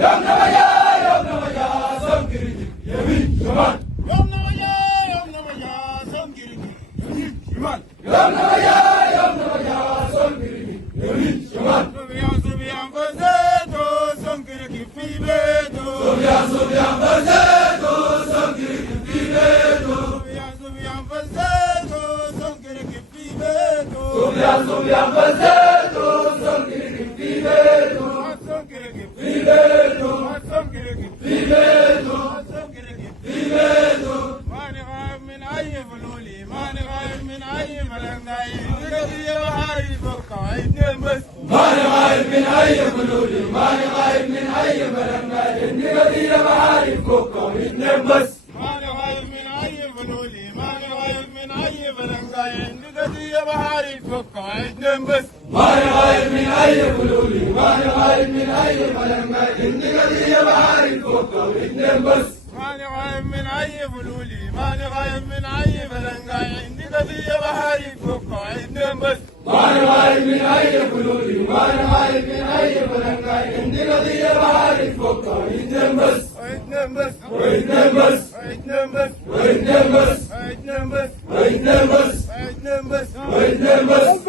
يوم نويا سمكري يمين شمال يوم نويا سمكري يمين شمال يوم نويا سمكري يمين شمال صبيان فزيتو سمكري في بيتو صبيان فزيتو سمكري في بيتو صبيان فزيتو سمكري في بيتو صبيان فزيتو سمكري في بيتو في بيتو في بيتو في بيتو ماني غايب من أي فلولي ماني غايب من أي ملنقاي قلبي بحاري فوق عيدنا بس ماني غايب من أي فلولي ماني غايب من أي ملنقاي إني قدير بحاري فوق عيدنا بس ماني غايب من أي فلولي ماني غايب من أي ملنقاي عندي قضية بحاري فوق عيدنا بس ماني غايب من أي فلولي ماني غايب من أي ملنقاي إني قدير بحاري فوق عيدنا بس ماني غايب من أي فلولي ماني غايب من أي ملنقاي عندي قضية بحاري فوق عيدنا بس ماني غايب من أي فلولي ماني غايب من أي ملنقاي إني قدير بحاري فوق عيدنا بس عيدنا بس عيدنا بس عيدنا بس عيدنا بس عيدنا بس عيدنا بس عيدنا بس عيدنا بس